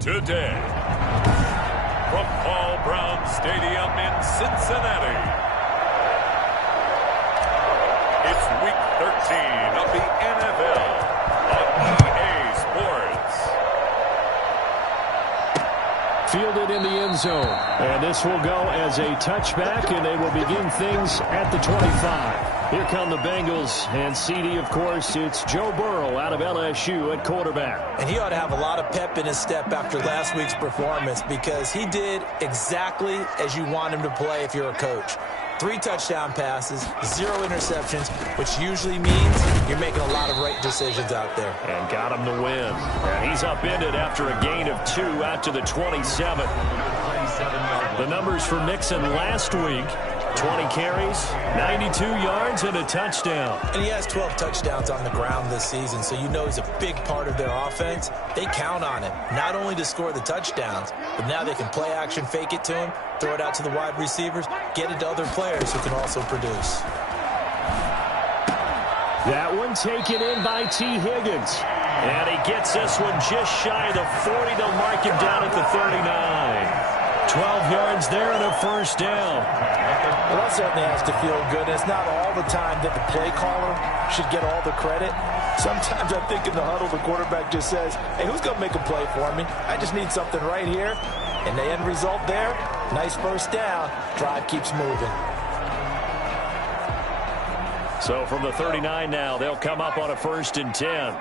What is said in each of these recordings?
today. From Paul Brown Stadium in Cincinnati, it's Week 13 of the NFL on EA Sports. Fielded in the end zone. And this will go as a touchback, and they will begin things at the 25. Here come the Bengals, and CD, of course, it's Joe Burrow out of LSU at quarterback. And he ought to have a lot of pep in his step after last week's performance because he did exactly as you want him to play if you're a coach. 3 touchdown passes, 0 interceptions, which usually means you're making a lot of right decisions out there. And got him to win. And he's upended after a gain of 2 out to the 27. The numbers for Mixon last week: 20 carries, 92 yards, and a touchdown. And he has 12 touchdowns on the ground this season, so you know he's a big part of their offense. They count on him, not only to score the touchdowns, but now they can play action, fake it to him, throw it out to the wide receivers, get it to other players who can also produce. That one taken in by T. Higgins. And he gets this one just shy of the 40. They'll mark him down at the 39. 12 yards there and a first down. Well, that certainly has to feel good. It's not all the time that the play caller should get all the credit. Sometimes I think in the huddle, the quarterback just says, hey, who's going to make a play for me? I just need something right here. And the end result there, nice first down. Drive keeps moving. So from the 39 now, they'll come up on a 1st and 10.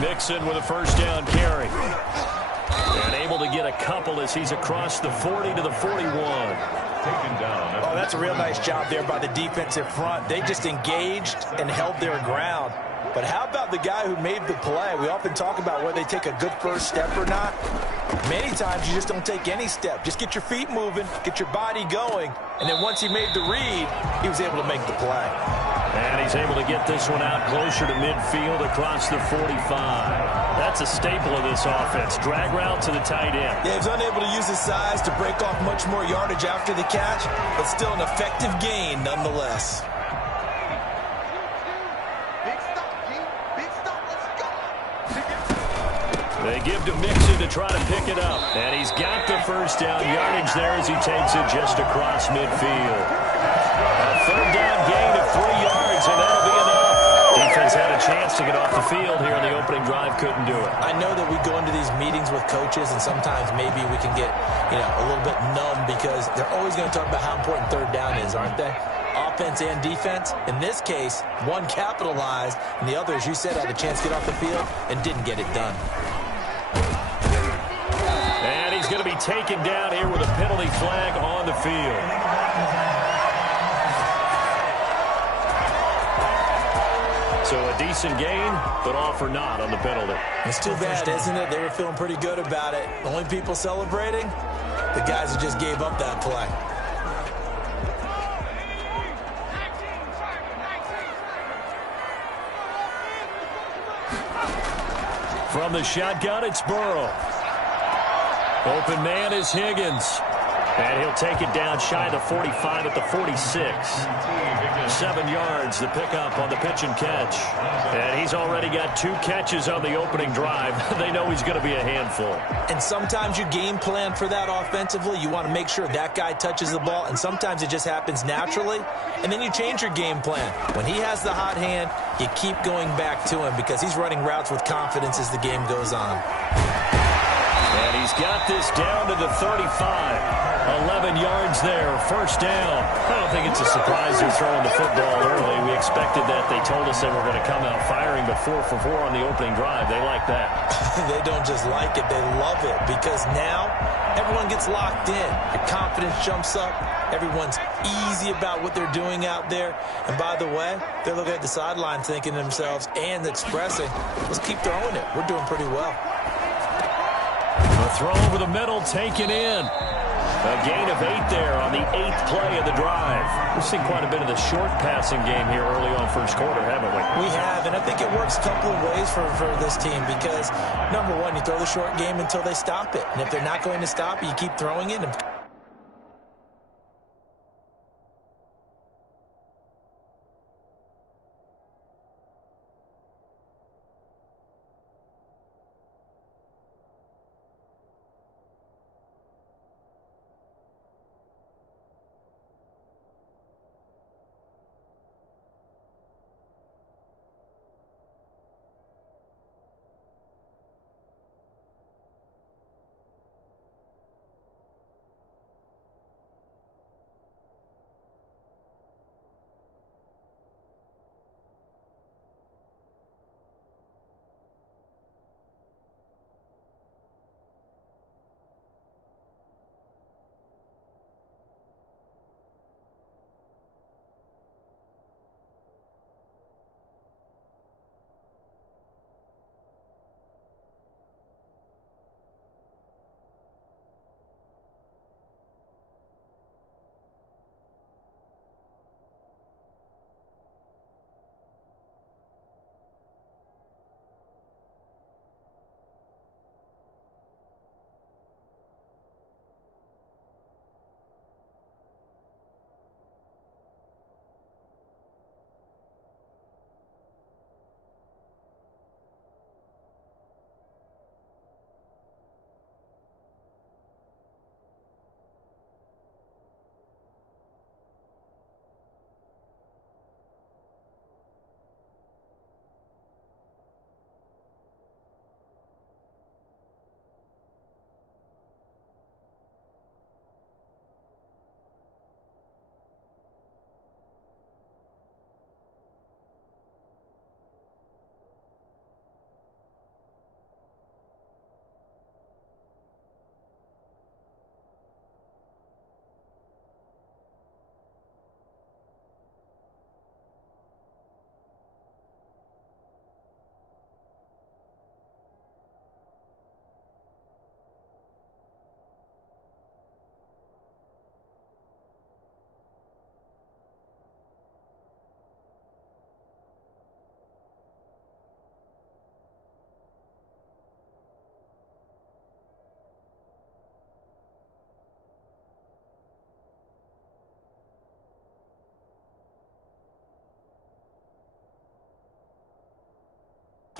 Mixon with a first down carry. And able to get a couple as he's across the 40 to the 41. Oh, that's a real nice job there by the defensive front. They just engaged and held their ground. But how about the guy who made the play? We often talk about whether they take a good first step or not. Many times you just don't take any step. Just get your feet moving, get your body going. And then once he made the read, he was able to make the play. And he's able to get this one out closer to midfield across the 45. That's a staple of this offense. Drag route to the tight end. Yeah, he was unable to use his size to break off much more yardage after the catch, but still an effective gain nonetheless. They give to Mixon to try to pick it up. And he's got the first down yardage there as he takes it just across midfield. A 3rd down gain of 3 yards, and that'll be enough. Defense had a chance to get off the field here in the opening drive, couldn't do it. I know that we go into these meetings with coaches, and sometimes maybe we can get, a little bit numb because they're always going to talk about how important 3rd down is, aren't they? Offense and defense. In this case, one capitalized, and the other, as you said, had a chance to get off the field and didn't get it done. And he's going to be taken down here with a penalty flag on the field. So a decent gain, but all for naught on the penalty. It's too bad, isn't it? They were feeling pretty good about it. The only people celebrating, the guys who just gave up that play. From the shotgun, it's Burrow. Open man is Higgins. And he'll take it down shy of the 45 at the 46. 7 yards, the pickup on the pitch and catch. And he's already got 2 catches on the opening drive. They know he's going to be a handful. And sometimes you game plan for that offensively. You want to make sure that guy touches the ball. And sometimes it just happens naturally. And then you change your game plan. When he has the hot hand, you keep going back to him because he's running routes with confidence as the game goes on. And he's got this down to the 35. 11 yards there, first down. I don't think it's a surprise they're throwing the football early. We expected that. They told us they were going to come out firing, but 4 for 4 on the opening drive. They like that. They don't just like it, they love it, because now everyone gets locked in. Your confidence jumps up. Everyone's easy about what they're doing out there. And by the way, they're looking at the sideline thinking to themselves and expressing, let's keep throwing it. We're doing pretty well. A throw over the middle, taken in. A gain of 8 there on the 8th play of the drive. We've seen quite a bit of the short passing game here early on first quarter, haven't we? We have, and I think it works a couple of ways for this team because, number one, you throw the short game until they stop it. And if they're not going to stop it, you keep throwing it.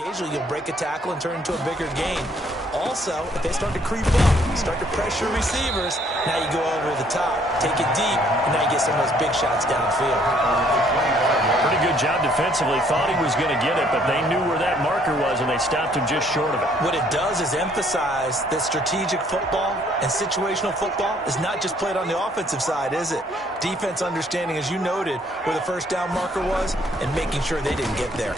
occasionally you'll break a tackle and turn into a bigger gain. Also, if they start to creep up, start to pressure receivers, now you go over the top, take it deep, and now you get some of those big shots downfield. Pretty good job defensively. Thought he was going to get it, but they knew where that marker was, and they stopped him just short of it. What it does is emphasize that strategic football and situational football is not just played on the offensive side, is it? Defense understanding, as you noted, where the first down marker was and making sure they didn't get there.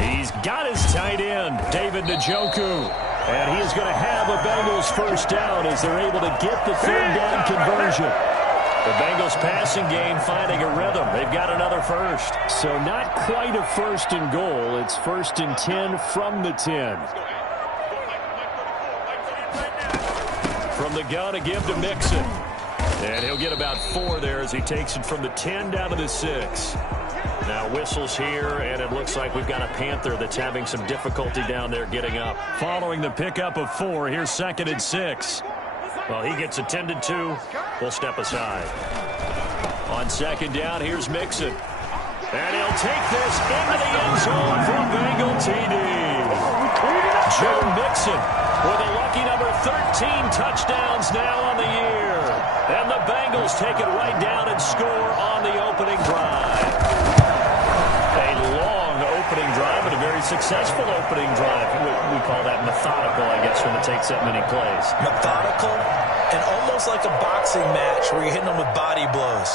He's got his tight end, David Njoku. And he is going to have a Bengals first down as they're able to get the third down conversion. The Bengals passing game finding a rhythm. They've got another first. So not quite a first and goal. It's first and 10 from the 10. From the gun, a give to Mixon. And he'll get about 4 there as he takes it from the 10 down to the 6. Now whistles here, and it looks like we've got a Panther that's having some difficulty down there getting up. Following the pickup of 4, here's 2nd and 6. Well, he gets attended to. We'll step aside. On 2nd down, here's Mixon. And he'll take this into the end zone for a Bengal TD. Joe Mixon with a lucky number 13 touchdowns now on the year. And the Bengals take it right down and score on the opening drive. A long opening drive, but a very successful opening drive. We call that methodical, I guess, when it takes that many plays. Methodical and almost like a boxing match where you're hitting them with body blows.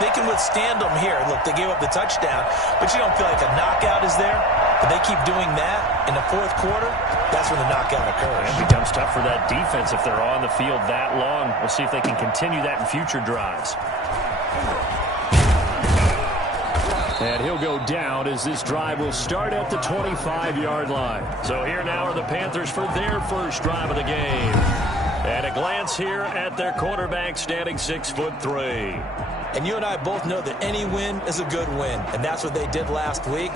They can withstand them here. Look, they gave up the touchdown, but you don't feel like a knockout is there. But they keep doing that in the fourth quarter, that's when the knockout occurs. It becomes tough for that defense if they're on the field that long. We'll see if they can continue that in future drives. And he'll go down as this drive will start at the 25-yard line. So here now are the Panthers for their first drive of the game. And a glance here at their quarterback standing 6'3". And you and I both know that any win is a good win, and that's what they did last week.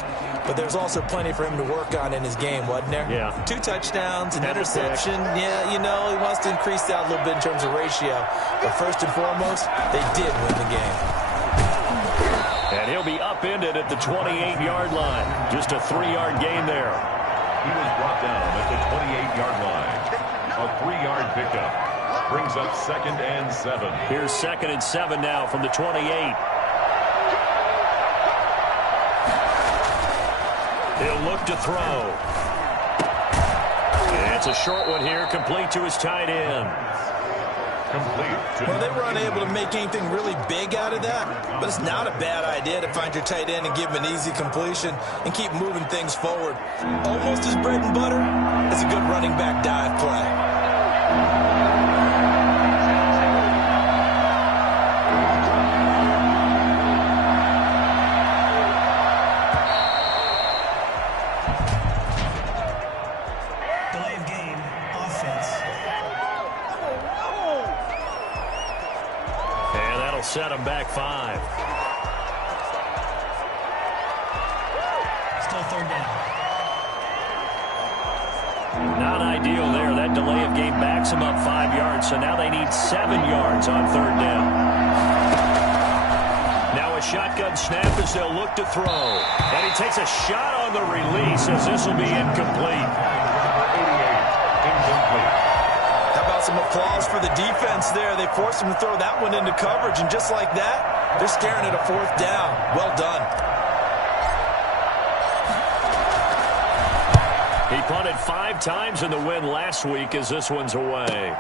But there's also plenty for him to work on in his game, wasn't there? Yeah. 2 touchdowns, an interception. Yeah, you know, he wants to increase that a little bit in terms of ratio. But first and foremost, they did win the game. And he'll be upended at the 28-yard line. Just a 3-yard gain there. He was brought down at the 28-yard line. A 3-yard pickup brings up 2nd and 7. Here's 2nd and 7 now from the 28. He'll look to throw. And it's a short one here, complete to his tight end. Well, they were unable to make anything really big out of that, but it's not a bad idea to find your tight end and give him an easy completion and keep moving things forward. Almost as bread and butter as a good running back dive play. Set him back 5. Still 3rd down. Not ideal there. That delay of game backs him up 5 yards, so now they need 7 yards on 3rd down. Now a shotgun snap as they'll look to throw. And he takes a shot on the release as this will be incomplete. Incomplete. How about some applause for the defense there? They forced him to throw that one into coverage, and just like that, they're staring at a 4th down. Well done. He punted 5 times in the win last week as this one's away.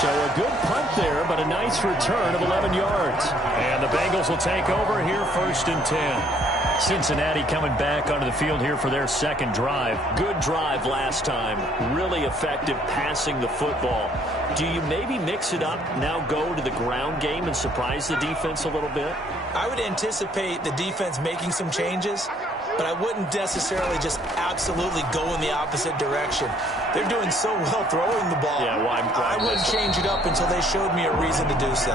So a good punt there, but a nice return of 11 yards. And the Bengals will take over here 1st and 10. Cincinnati coming back onto the field here for their 2nd drive. Good drive last time. Really effective passing the football. Do you maybe mix it up, now go to the ground game and surprise the defense a little bit? I would anticipate the defense making some changes, but I wouldn't necessarily just absolutely go in the opposite direction. They're doing so well throwing the ball. Yeah, well, I wouldn't change it up until they showed me a reason to do so.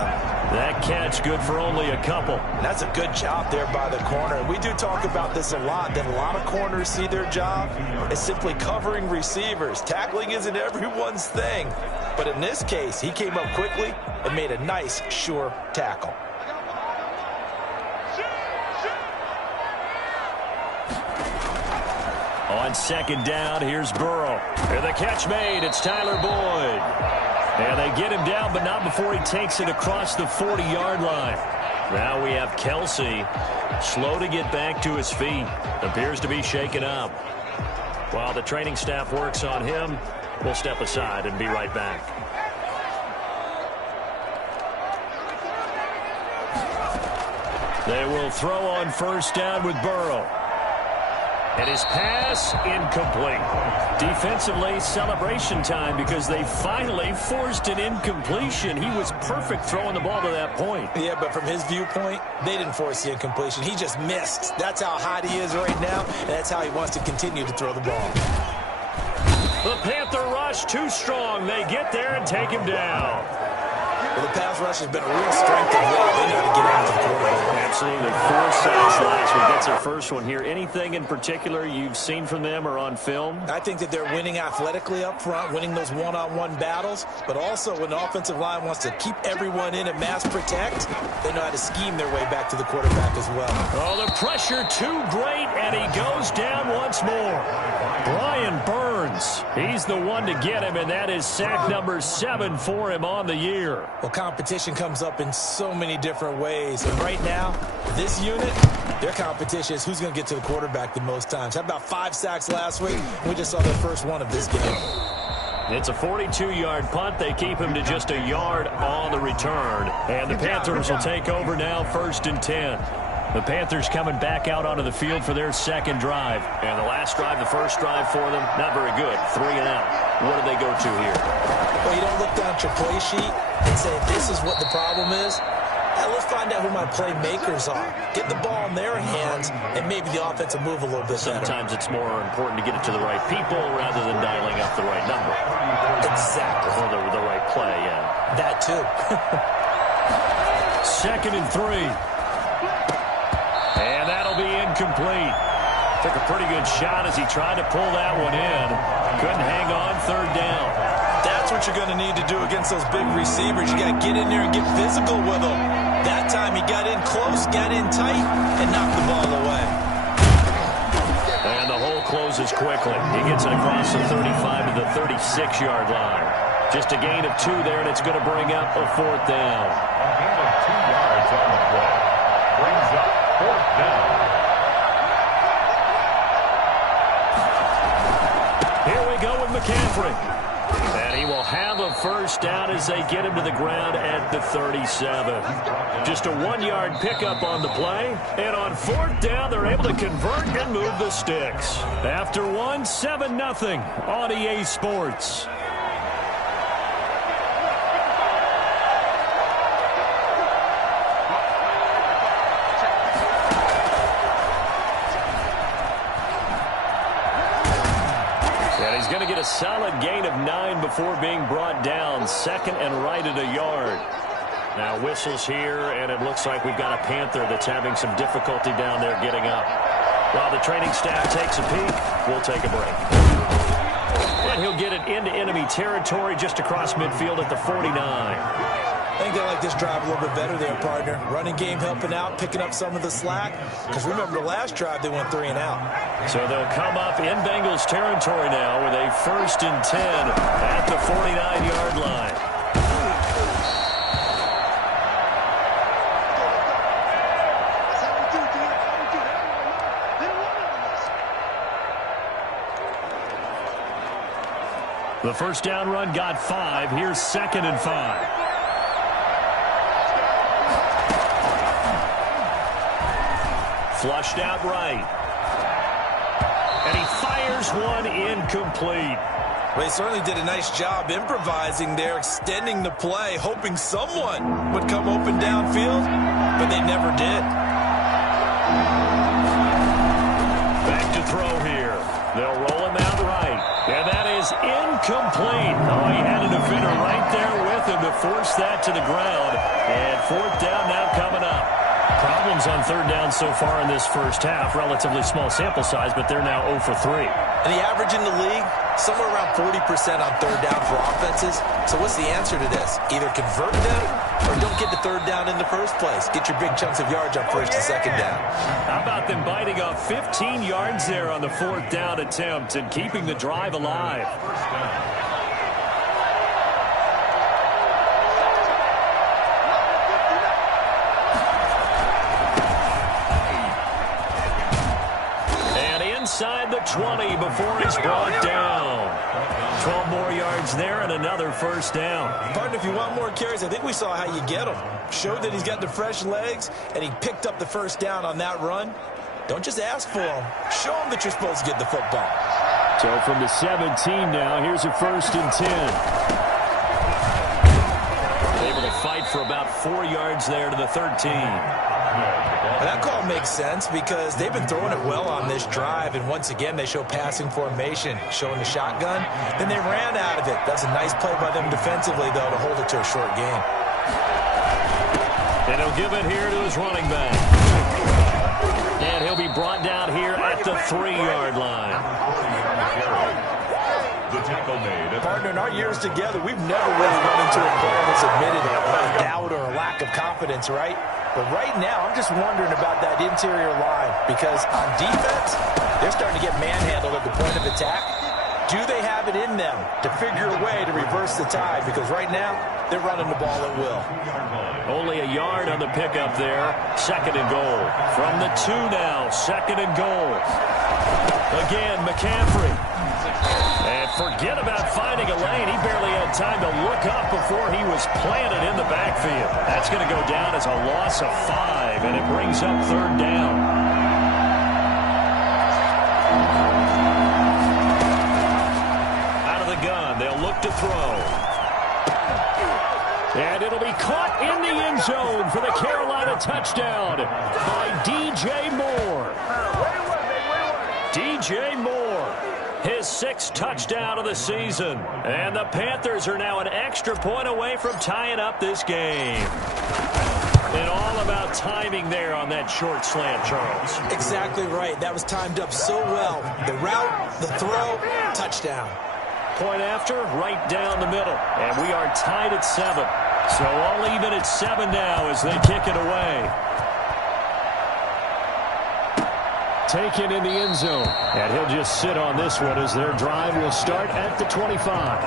That catch good for only a couple. And that's a good job there by the corner. We do talk about this a lot, that a lot of corners see their job as simply covering receivers. Tackling isn't everyone's thing. But in this case, he came up quickly and made a nice, sure tackle. On second down, here's Burrow. And the catch made. It's Tyler Boyd. And they get him down, but not before he takes it across the 40-yard line. Now we have Kelsey, slow to get back to his feet. Appears to be shaken up. While the training staff works on him, we'll step aside and be right back. They will throw on first down with Burrow. And his pass incomplete. Defensively, celebration time because they finally forced an incompletion. He was perfect throwing the ball to that point. Yeah, but from his viewpoint, they didn't force the incompletion. He just missed. That's how hot he is right now, and that's how he wants to continue to throw the ball. The Panther rush too strong. They get there and take him down. Well, the pass rush has been a real strength of late. They know how to get out to the quarterback. Absolutely. 4 sacks last week. That's their first one here. Anything in particular you've seen from them or on film? I think that they're winning athletically up front, winning those one-on-one battles, but also when the offensive line wants to keep everyone in and mass protect, they know how to scheme their way back to the quarterback as well. Oh, the pressure too great, and he goes down once more. Brian Burns, he's the one to get him, and that is sack number 7 for him on the year. Well, competition comes up in so many different ways. And right now, this unit, their competition is who's going to get to the quarterback the most times. How about 5 sacks last week? We just saw their first one of this game. It's a 42-yard punt. They keep him to just a yard on the return. And the Panthers will take over now, 1st and 10. The Panthers coming back out onto the field for their second drive. And the last drive, the first drive for them, not very good. 3 and out. What do they go to here? Well, you don't look down at your play sheet and say, this is what the problem is. Let's find out who my playmakers are. Get the ball in their hands, and maybe the offense will move a little bit better. Sometimes it's more important to get it to the right people rather than dialing up the right number. Exactly. Or the right play, yeah. That too. 2nd and 3. And that'll be incomplete. Took a pretty good shot as he tried to pull that one in. Couldn't hang on 3rd down. That's what you're going to need to do against those big receivers. You got to get in there and get physical with them. That time he got in close, got in tight, and knocked the ball away. And the hole closes quickly. He gets it across the 35 to the 36-yard line. Just a gain of 2 there, and it's going to bring up a 4th down. A gain of 2 yards on the play. Brings up 4th down. Here we go with McCaffrey. And he will have a first down as they get him to the ground at the 37. Just a 1-yard pickup on the play. And on 4th down, they're able to convert and move the sticks. After 1, 7-0 on EA Sports. He's going to get a solid gain of 9 before being brought down. 2nd and right at a yard. Now whistles here, and it looks like we've got a Panther that's having some difficulty down there getting up. While the training staff takes a peek, we'll take a break. And he'll get it into enemy territory just across midfield at the 49. I think they like this drive a little bit better there, partner. Running game helping out, picking up some of the slack. Because remember, the last drive, they went 3 and out. So they'll come up in Bengals territory now with a 1st and 10 at the 49-yard line. The first down run got 5. Here's 2nd and 5. Flushed out right. And he fires one incomplete. Well, he certainly did a nice job improvising there, extending the play, hoping someone would come open downfield, but they never did. Back to throw here. They'll roll him out right. And that is incomplete. Oh, he had a defender right there with him to force that to the ground. And 4th down now coming up. Problems on 3rd down so far in this first half. Relatively small sample size, but they're now 0 for 3. And the average in the league, somewhere around 40% on third down for offenses. So what's the answer to this? Either convert them or don't get the third down in the first place. Get your big chunks of yards on first and second down. How about them biting off 15 yards there on the fourth down attempt and keeping the drive alive? Inside the 20 before he's brought down. 12 more yards there and another first down. Partner, if you want more carries, I think we saw how you get them. Showed that he's got the fresh legs, and he picked up the first down on that run. Don't just ask for them. Show them that you're supposed to get the football. So from the 17 now, here's a 1st and 10. Able to fight for about 4 yards there to the 13. And that call makes sense because they've been throwing it well on this drive, and once again they show passing formation, showing the shotgun. Then they ran out of it. That's a nice play by them defensively, though, to hold it to a short gain. And he'll give it here to his running back. And he'll be brought down here at the 3-yard line. The tackle made. Partner, in our years together, we've never really run into a player that's admitted a doubt or a lack of confidence, right? But right now, I'm just wondering about that interior line because on defense, they're starting to get manhandled at the point of attack. Do they have it in them to figure a way to reverse the tide? Because right now, they're running the ball at will. Only a yard on the pickup there. 2nd and goal. From the 2 now, 2nd and goal. Again, McCaffrey. And forget about finding a lane. He barely had time to look up before he was planted in the backfield. That's going to go down as a loss of 5, and it brings up 3rd down. Out of the gun, they'll look to throw. And it'll be caught in the end zone for the Carolina touchdown by DJ Moore. DJ Moore, his 6th touchdown of the season. And the Panthers are now an extra point away from tying up this game. And all about timing there on that short slant, Charles. Exactly right. That was timed up so well. The route, the throw, touchdown. Point after, right down the middle. And we are tied at 7. So all even at 7 now as they kick it away. Taken in the end zone. And he'll just sit on this one as their drive will start at the 25.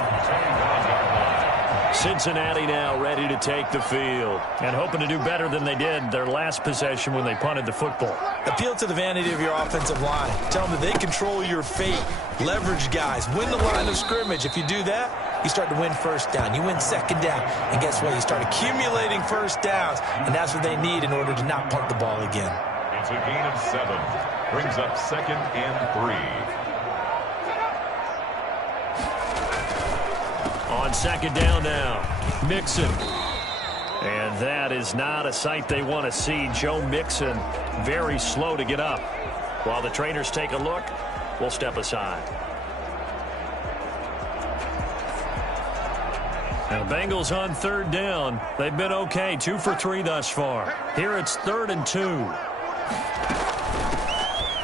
Cincinnati now ready to take the field and hoping to do better than they did their last possession when they punted the football. Appeal to the vanity of your offensive line. Tell them that they control your fate. Leverage guys. Win the line of scrimmage. If you do that, you start to win first down. You win second down. And guess what? You start accumulating first downs. And that's what they need in order to not punt the ball again. It's a gain of 7. Brings up 2nd and 3. On 2nd down now, Mixon. And that is not a sight they want to see. Joe Mixon very slow to get up. While the trainers take a look, we'll step aside. Now the Bengals on 3rd down. They've been okay, 2 for 3 thus far. Here it's 3rd and 2.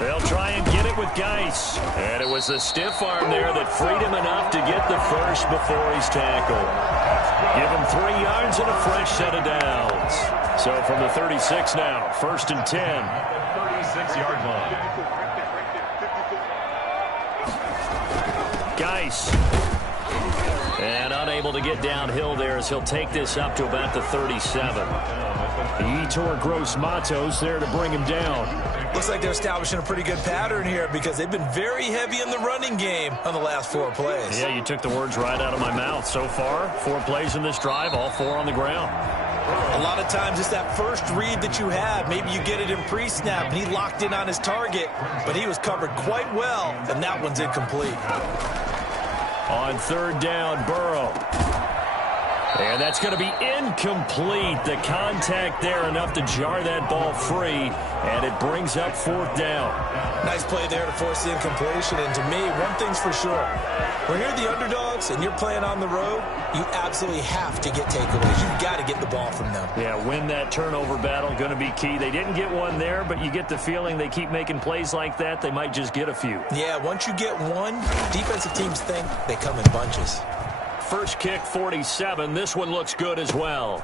They'll try and get it with Geis. And it was the stiff arm there that freed him enough to get the first before he's tackled. Give him 3 yards and a fresh set of downs. So from the 36 now, 1st and 10. 36-yard line. Geis. And unable to get downhill there as he'll take this up to about the 37. Yetur Gross-Matos there to bring him down. Looks like they're establishing a pretty good pattern here because they've been very heavy in the running game on the last 4 plays. Yeah, you took the words right out of my mouth. So far, 4 plays in this drive, all 4 on the ground. A lot of times it's that first read that you have. Maybe you get it in pre-snap, and he locked in on his target, but he was covered quite well, and that one's incomplete. On 3rd down, Burrow. And that's going to be incomplete. The contact there enough to jar that ball free, and it brings up 4th down. Nice play there to force the incompletion. And to me, one thing's for sure. When you're the underdogs and you're playing on the road, you absolutely have to get takeaways. You've got to get the ball from them. Yeah, win that turnover battle, going to be key. They didn't get one there, but you get the feeling they keep making plays like that, they might just get a few. Yeah, once you get one, defensive teams think they come in bunches. First kick, 47. This one looks good as well.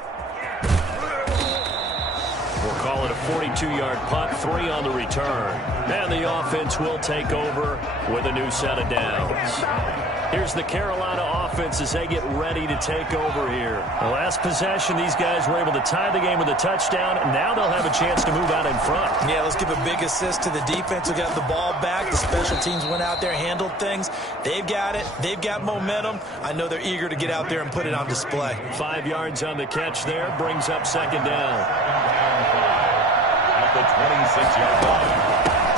We'll call it a 42-yard punt, 3 on the return. And the offense will take over with a new set of downs. Here's the Carolina offense as they get ready to take over here. The last possession, these guys were able to tie the game with a touchdown, and now they'll have a chance to move out in front. Yeah, let's give a big assist to the defense who got the ball back. The special teams went out there, handled things. They've got it. They've got momentum. I know they're eager to get out there and put it on display. 5 yards on the catch there, brings up 2nd down. At the 26-yard line.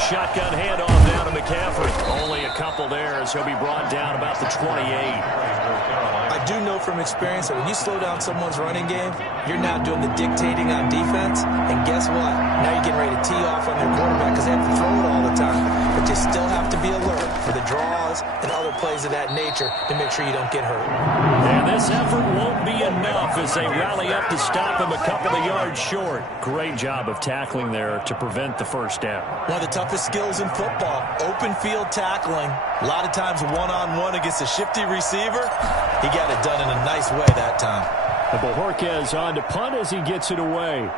Shotgun handoff down to McCaffrey. Only a couple there as he'll be brought down about the 28. I do know from experience that when you slow down someone's running game, you're not doing the dictating on defense. And guess what? Now you're getting ready to tee off on their quarterback because they have to throw it all the time. But you still have to be alert for the draws and other plays of that nature to make sure you don't get hurt. And this effort won't be enough as they rally up to stop him a couple of yards short. Great job of tackling there to prevent the first down. One of the toughest skills in football, open field tackling. A lot of times one-on-one against a shifty receiver. He got it done in a nice way that time. And Bojorquez on to punt as he gets it away.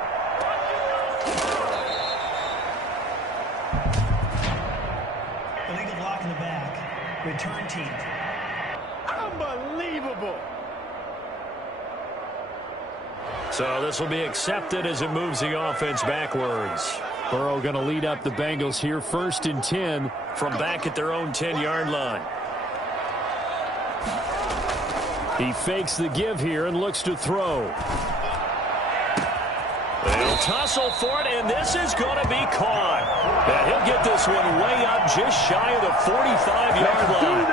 Illegal block in the back. Return team. Unbelievable. So this will be accepted as it moves the offense backwards. Burrow going to lead up the Bengals here, 1st and 10 from back at their own 10-yard line. He fakes the give here and looks to throw. They'll tussle for it, and this is going to be caught. And he'll get this one way up just shy of the 45-yard line.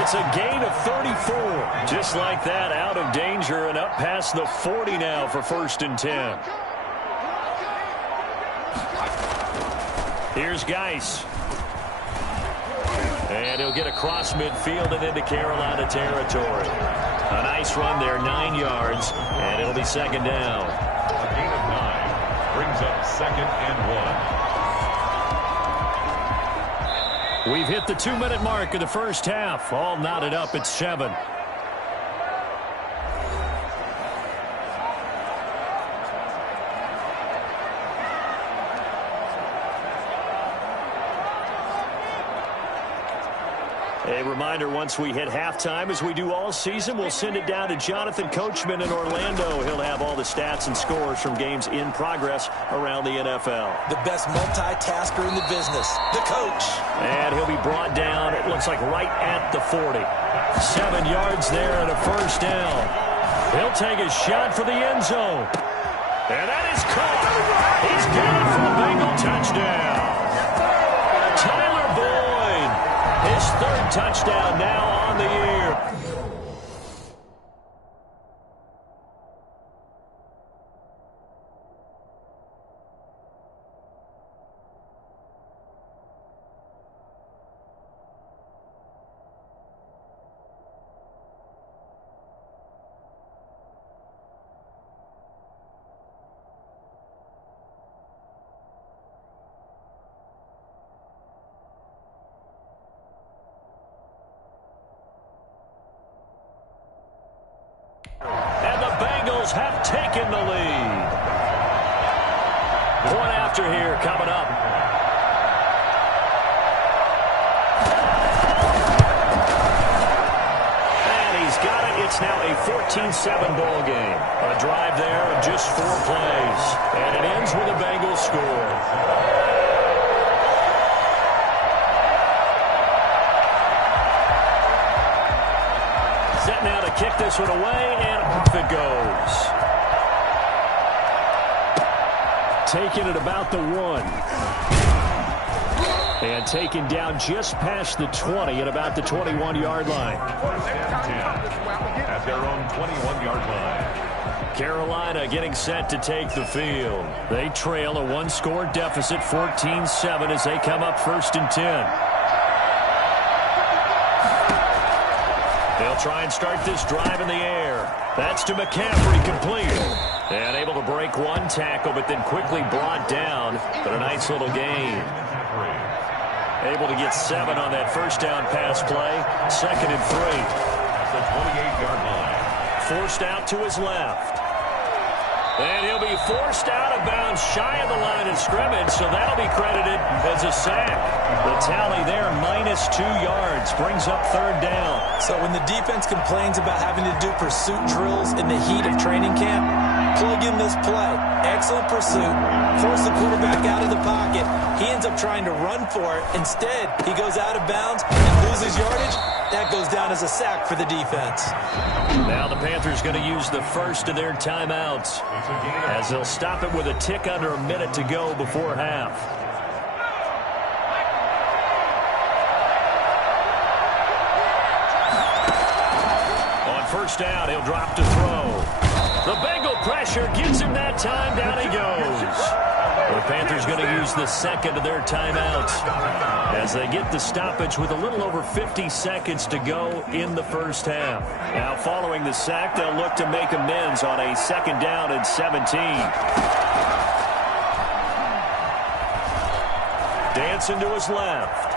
It's a gain of 34. Just like that, out of danger and up past the 40 now for 1st and 10. Here's Geis. And he'll get across midfield and into Carolina territory. A nice run there, 9 yards, and it'll be 2nd down. A gain of 9 brings up 2nd and 1. We've hit the 2-minute mark of the first half. All knotted up at 7. A reminder, once we hit halftime, as we do all season, we'll send it down to Jonathan Coachman in Orlando. He'll have all the stats and scores from games in progress around the NFL. The best multitasker in the business, the coach. And he'll be brought down, it looks like right at the 40. 7 yards there and a 1st down. He'll take a shot for the end zone. And that is caught. He's got it for a Bengal touchdown. Tyler Boyd, his 3rd touchdown now on the year. And the Bengals have taken the lead. Point after here coming up. And he's got it. It's now a 14-7 ball game. A drive there of just 4 plays. And it ends with a Bengals score. Set now to kick this one away, and off it goes. Taken at about the 1. And taken down just past the 20 at about the 21-yard line. At their own 21-yard line. Carolina getting set to take the field. They trail a one-score deficit, 14-7, as they come up 1st and 10. They'll try and start this drive in the air. That's to McCaffrey, complete. And able to break one tackle, but then quickly brought down. But a nice little gain. Able to get 7 on that first down pass play. 2nd and 3. At the 28-yard line. Forced out to his left. And he'll be forced out of bounds shy of the line of scrimmage, so that'll be credited as a sack. The tally there, -2 yards, brings up 3rd down. So when the defense complains about having to do pursuit drills in the heat of training camp, plug in this play. Excellent pursuit. Force the quarterback out of the pocket. He ends up trying to run for it. Instead, he goes out of bounds and loses yardage. That goes down as a sack for the defense. Now the Panthers going to use the first of their timeouts, as they'll stop it with a tick under a minute to go before half. On first down, he'll drop to throw. The Bengal pressure gives him that time. Down he goes. The Panthers going to use the second of their timeouts as they get the stoppage with a little over 50 seconds to go in the first half. Now following the sack, they'll look to make amends on a 2nd down and 17. Dancing to his left.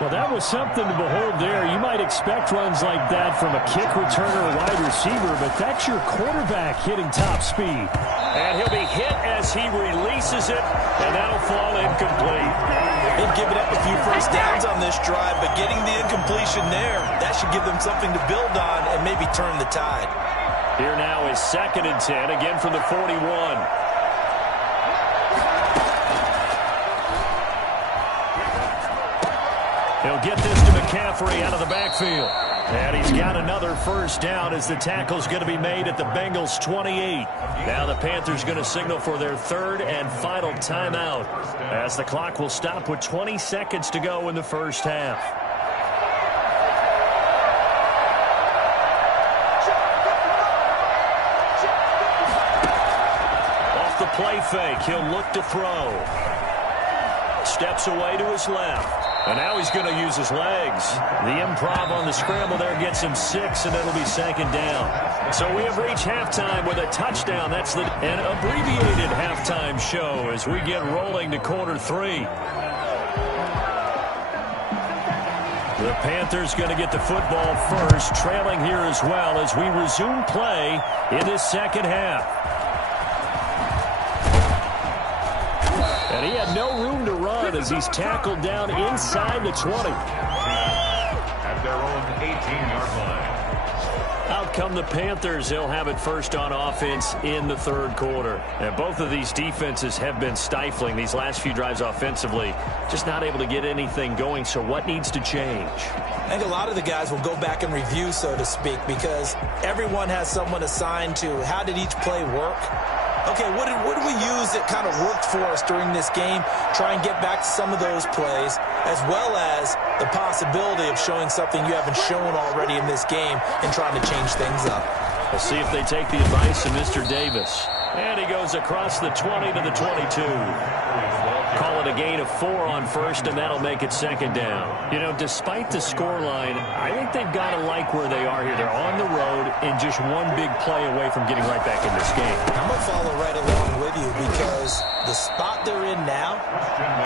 Well, that was something to behold there. You might expect runs like that from a kick returner or wide receiver, but that's your quarterback hitting top speed. And he'll be hit as he releases it, and that'll fall incomplete. They've given up a few first downs on this drive, but getting the incompletion there, that should give them something to build on and maybe turn the tide. Here now is 2nd and 10, again from the 41. He'll get this to McCaffrey out of the backfield. And he's got another first down as the tackle's going to be made at the Bengals' 28. Now the Panthers going to signal for their 3rd and final timeout, as the clock will stop with 20 seconds to go in the first half. Off the play fake, he'll look to throw. Steps away to his left. And now he's going to use his legs. The improv on the scramble there gets him 6, and it'll be 2nd down. So we have reached halftime with a touchdown. That's an abbreviated halftime show as we get rolling to quarter 3. The Panthers going to get the football first, trailing here as well as we resume play in this second half. And he had no room to run as he's tackled down inside the 20. At their own 18-yard line. Out come the Panthers. They'll have it first on offense in the 3rd quarter. And both of these defenses have been stifling these last few drives offensively. Just not able to get anything going. So what needs to change? I think a lot of the guys will go back and review, so to speak, because everyone has someone assigned to how did each play work. Okay, what did we use that kind of worked for us during this game? Try and get back to some of those plays, as well as the possibility of showing something you haven't shown already in this game and trying to change things up. We'll see if they take the advice of Mr. Davis. And he goes across the 20 to the 22. Call it a gain of 4 on first, and that'll make it 2nd down. You know, despite the scoreline, I think they've got to like where they are here. They're on the road and just one big play away from getting right back in this game. I'm going to follow right along with you because the spot they're in now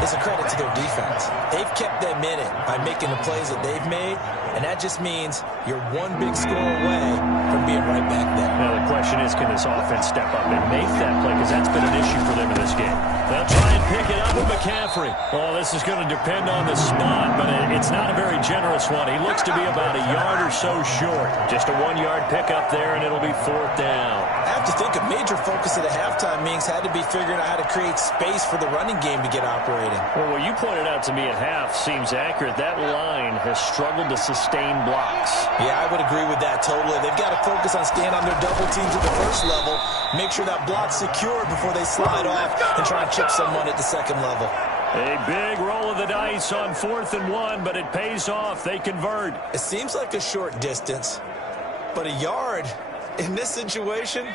is a credit to their defense. They've kept them in it by making the plays that they've made, and that just means you're one big score away from being right back there. Now the question is, can this offense step up and make that play? Because that's been an issue for them in this game. They'll try and pick it up with McCaffrey. McCaffrey. Well, this is going to depend on the spot, but it's not a very generous one. He looks to be about a yard or so short. Just a 1-yard pickup there, and it'll be 4th down. I have to think a major focus at the halftime means had to be figuring out how to create space for the running game to get operating. Well, what you pointed out to me at half seems accurate. That line has struggled to sustain blocks. Yeah, I would agree with that totally. They've got to focus on staying on their double teams at the first level, make sure that block's secured before they slide off and try and chip someone at the second level. A big roll of the dice on 4th and 1, but it pays off. They convert. It seems like a short distance, but a yard in this situation,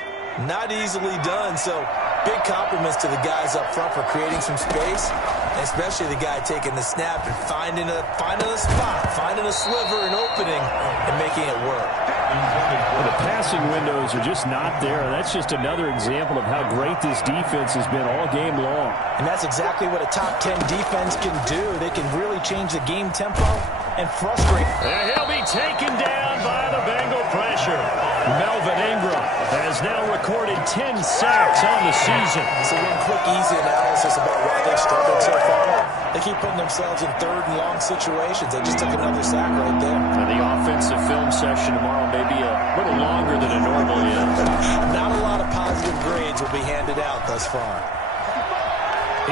not easily done. So big compliments to the guys up front for creating some space, and especially the guy taking the snap and finding a spot, finding a sliver, an opening, and making it work. Well, the passing windows are just not there. That's just another example of how great this defense has been all game long. And that's exactly what a top 10 defense can do. They can really change the game tempo and frustrate. And he'll be taken down by the Bengal pressure. Melvin Ingram has now recorded 10 sacks on the season. So one quick, easy analysis about why they've struggled so far. They keep putting themselves in 3rd and long situations. They just took another sack right there. And the offensive film session tomorrow may be a little longer than it normally is. Not a lot of positive grades will be handed out thus far.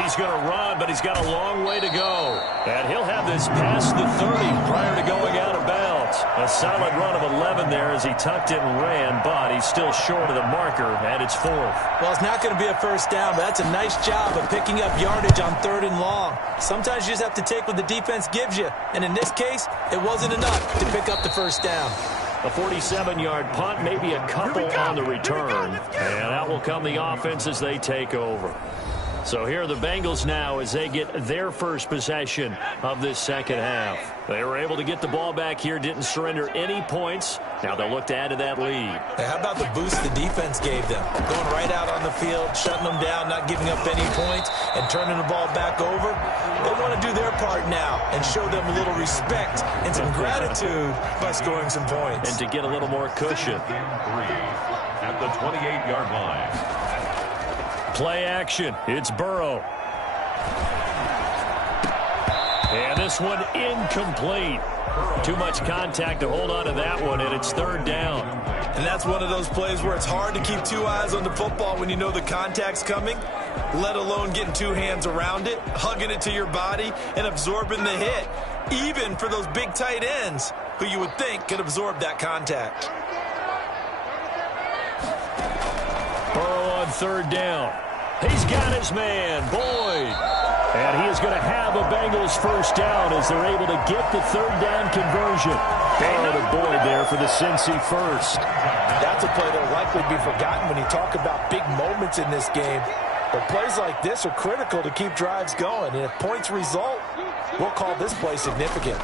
He's going to run, but he's got a long way to go. And he'll have this past the 30 prior to going out of bounds. A solid run of 11 there as he tucked it and ran, but he's still short of the marker, and it's 4th. Well, it's not going to be a first down, but that's a nice job of picking up yardage on 3rd and long. Sometimes you just have to take what the defense gives you, and in this case, it wasn't enough to pick up the first down. A 47-yard punt, maybe a couple on the return, and out will come the offense as they take over. So here are the Bengals now as they get their first possession of this second half. They were able to get the ball back here, didn't surrender any points. Now they'll look to add to that lead. Hey, how about the boost the defense gave them? Going right out on the field, shutting them down, not giving up any points, and turning the ball back over. They want to do their part now and show them a little respect and some gratitude by scoring some points. And to get a little more cushion. 3 at the 28-yard line. Play action. It's Burrow. And this one incomplete. Too much contact to hold on to that one, and it's 3rd down. And that's one of those plays where it's hard to keep 2 eyes on the football when you know the contact's coming, let alone getting 2 hands around it, hugging it to your body, and absorbing the hit, even for those big tight ends who you would think could absorb that contact. Burrow on 3rd down. He's got his man, Boyd. And he is going to have a Bengals first down as they're able to get the 3rd down conversion. Burrow to Boyd there for the Cincy first. That's a play that will likely be forgotten when you talk about big moments in this game. But plays like this are critical to keep drives going. And if points result, we'll call this play significant.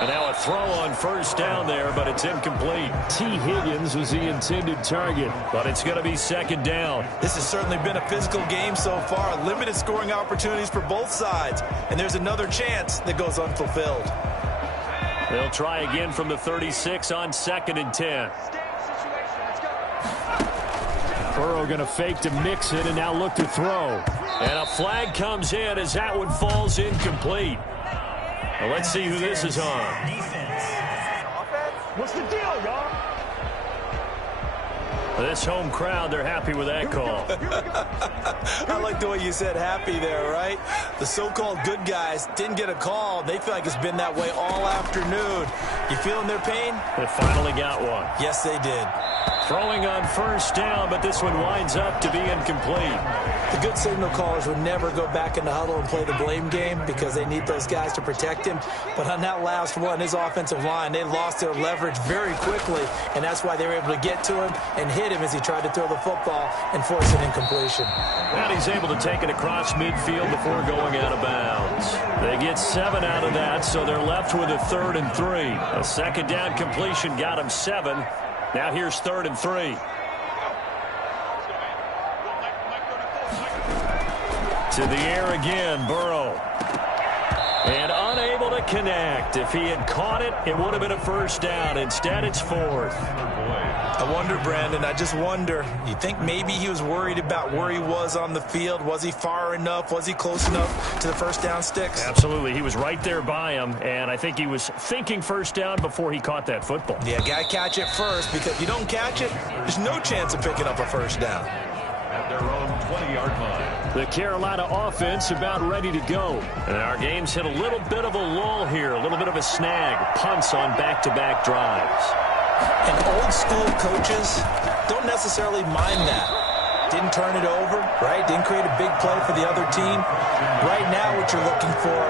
And now a throw on 1st down there, but it's incomplete. T. Higgins was the intended target. But it's going to be 2nd down. This has certainly been a physical game so far. Limited scoring opportunities for both sides. And there's another chance that goes unfulfilled. They'll try again from the 36 on 2nd and 10. Burrow going to fake to mix it and now look to throw. And a flag comes in as that one falls incomplete. Well, let's see who this is on. Defense. What's the deal, y'all? This home crowd, they're happy with that call. I like the way you said happy there, right? The so-called good guys didn't get a call. They feel like it's been that way all afternoon. You feeling their pain? They finally got one. Yes, they did. Throwing on 1st down, but this one winds up to be incomplete. The good signal callers would never go back in the huddle and play the blame game because they need those guys to protect him. But on that last one, his offensive line, they lost their leverage very quickly, and that's why they were able to get to him and hit him as he tried to throw the football and force an incompletion. And he's able to take it across midfield before going out of bounds. They get 7 out of that, so they're left with a 3rd and 3. A 2nd down completion got him 7. Now here's 3rd and 3. To the air again, Burrow. And unable to connect. If he had caught it, it would have been a first down. Instead, it's fourth. I wonder, Brandon, I just wonder, you think maybe he was worried about where he was on the field? Was he far enough? Was he close enough to the first down sticks? Absolutely. He was right there by him, and I think he was thinking first down before he caught that football. Yeah, got to catch it first, because if you don't catch it, there's no chance of picking up a first down. At their own 20-yard line. The Carolina offense about ready to go. And our game's hit a little bit of a lull here, a little bit of a snag. Punts on back-to-back drives. And old-school coaches don't necessarily mind that. Didn't turn it over, right? Didn't create a big play for the other team. Right now what you're looking for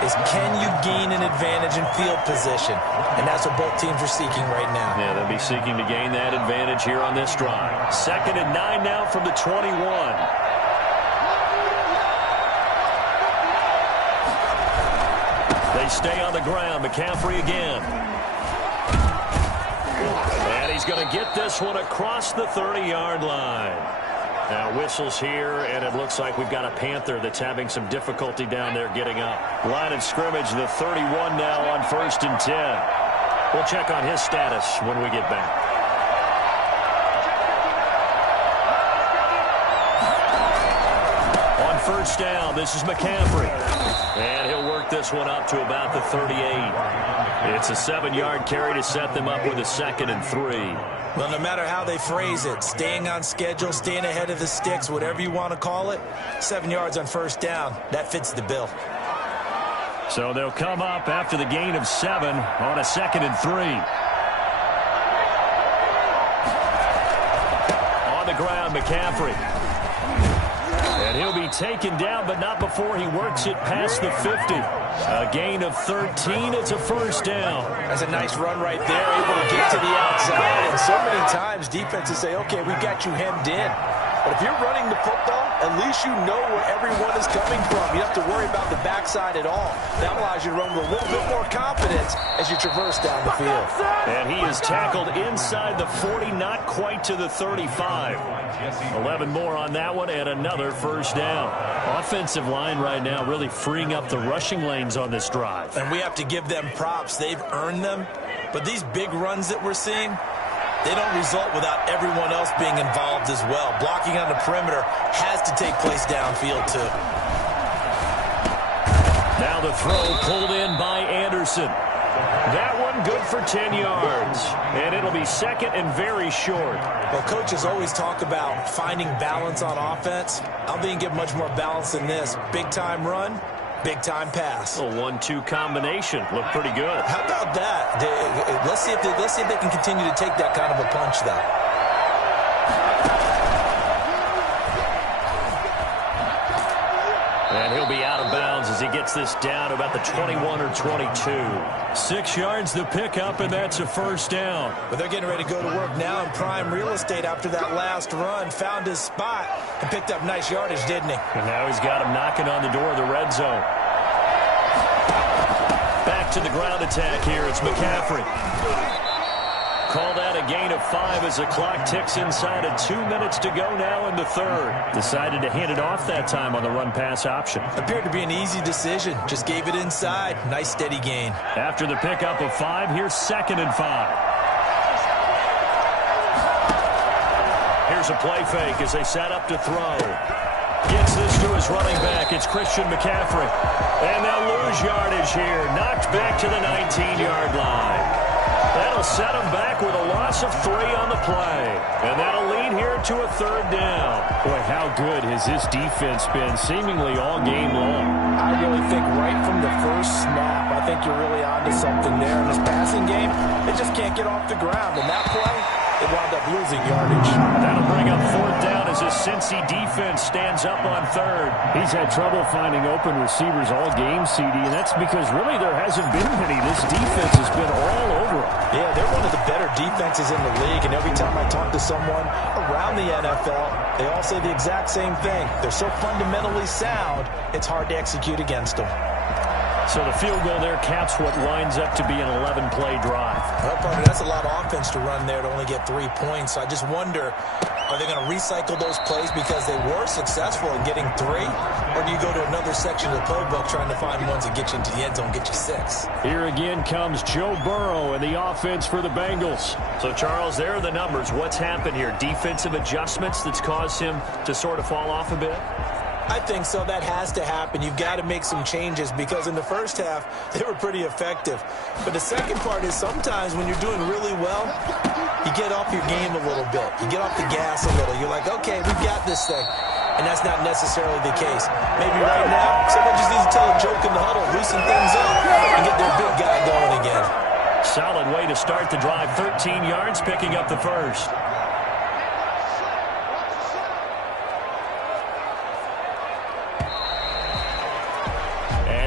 is, can you gain an advantage in field position? And that's what both teams are seeking right now. Yeah, they'll be seeking to gain that advantage here on this drive. 2nd and 9 now from the 21. They stay on the ground. McCaffrey again. And he's going to get this one across the 30-yard line. Now whistles here, and it looks like we've got a Panther that's having some difficulty down there getting up. Line of scrimmage, the 31 now on 1st and 10. We'll check on his status when we get back. On 1st down, this is McCaffrey. And he'll work this one up to about the 38. It's a 7-yard carry to set them up with a 2nd and 3. Well, no matter how they phrase it, staying on schedule, staying ahead of the sticks, whatever you want to call it, 7 yards on 1st down, that fits the bill. So they'll come up after the gain of 7 on a 2nd and 3. On the ground, McCaffrey. And he'll be taken down, but not before he works it past the 50. A gain of 13. It's a 1st down. That's a nice run right there, able to get to the outside. And so many times defenses say, okay, we've got you hemmed in. But if you're running the football, at least you know where everyone is coming from. You don't have to worry about the backside at all. That allows you to run with a little bit more confidence as you traverse down the field. And he is tackled inside the 40, not quite to the 35. 11 more on that one, and another 1st down. Offensive line right now really freeing up the rushing lanes on this drive. And we have to give them props. They've earned them. But these big runs that we're seeing, they don't result without everyone else being involved as well. Blocking on the perimeter has to take place downfield, too. Now the throw pulled in by Anderson. That one good for 10 yards. And it'll be 2nd and very short. Well, coaches always talk about finding balance on offense. I don't think you get much more balance than this. Big-time run, big-time pass. A 1-2 combination. Looked pretty good. How about that? Let's see if they can continue to take that kind of a punch, though. And he'll be out of bounds as he gets this down to about the 21 or 22. 6 yards the pickup, and that's a 1st down. But they're getting ready to go to work now in prime real estate after that last run. Found his spot and picked up nice yardage, didn't he? And now he's got him knocking on the door of the red zone. Back to the ground attack here. It's McCaffrey. Called out a gain of 5 as the clock ticks inside of 2 minutes to go now in the 3rd. Decided to hand it off that time on the run-pass option. Appeared to be an easy decision. Just gave it inside. Nice steady gain. After the pickup of 5, here's 2nd and 5. Here's a play fake as they set up to throw. Gets this to his running back. It's Christian McCaffrey. And they'll lose yardage here. Knocked back to the 19-yard line. That'll set him back with a loss of 3 on the play. And that'll lead here to a 3rd down. Boy, how good has this defense been seemingly all game long? I really think right from the first snap, I think you're really onto something there. In this passing game, they just can't get off the ground. And that play, they wound up losing yardage. That'll bring up 4th down as his Cincy defense stands up on 3rd. He's had trouble finding open receivers all game, CD, and that's because really there hasn't been many. This defense has been all over him. Yeah, they're one of the better defenses in the league, and every time I talk to someone around the NFL, they all say the exact same thing. They're so fundamentally sound, it's hard to execute against them. So the field goal there caps what winds up to be an 11-play drive. Well, partner, that's a lot of offense to run there to only get 3 points. So I just wonder, are they going to recycle those plays because they were successful in getting 3? Or do you go to another section of the playbook trying to find ones that get you into the end zone, get you 6? Here again comes Joe Burrow and the offense for the Bengals. So, Charles, there are the numbers. What's happened here? Defensive adjustments that's caused him to sort of fall off a bit? I think so. That has to happen. You've got to make some changes because in the first half, they were pretty effective. But the second part is sometimes when you're doing really well, you get off your game a little bit. You get off the gas a little. You're like, okay, we've got this thing. And that's not necessarily the case. Maybe right now, someone just needs to tell a joke in the huddle, loosen things up, and get their big guy going again. Solid way to start the drive. 13 yards, picking up the first.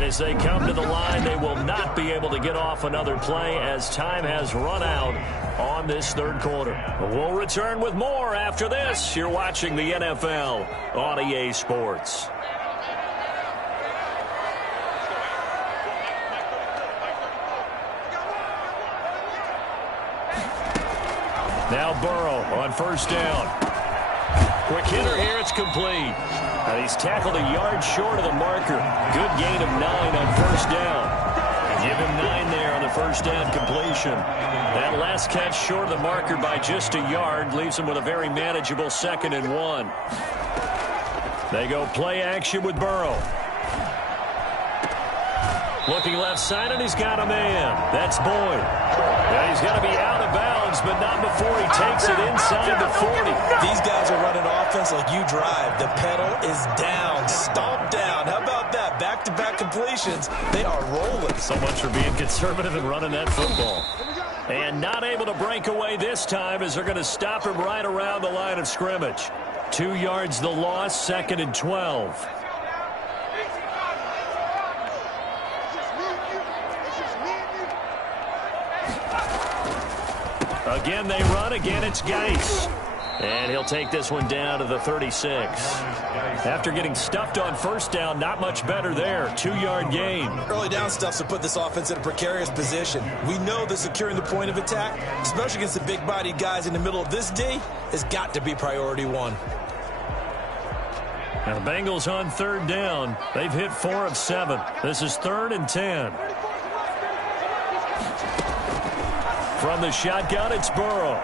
As they come to the line, they will not be able to get off another play as time has run out on this third quarter. We'll return with more after this. You're watching the NFL on EA Sports. Now Burrow on first down. Quick hitter here, it's complete. And he's tackled a yard short of the marker. Good gain of 9 on first down. Give him 9 there on the first down completion. That last catch short of the marker by just a yard leaves him with a very manageable 2nd and 1. They go play action with Burrow. Looking left side, and he's got a man. That's Boyd. And he's got to be out of bounds, but not before he takes it inside the 40. These guys are running offense like you drive. The pedal is down, stomp down. How about that? Back-to-back completions. They are rolling. So much for being conservative and running that football. And not able to break away this time as they're going to stop him right around the line of scrimmage. 2 yards the loss, 2nd and 12. Again, they run. Again, it's Geis. And he'll take this one down to the 36. After getting stuffed on first down, not much better there. 2-yard gain. Early down stuff to put this offense in a precarious position. We know that securing the point of attack, especially against the big-bodied guys in the middle of this D, has got to be priority 1. Now the Bengals on third down. They've hit 4 of 7. This is 3rd and 10. From the shotgun, it's Burrow.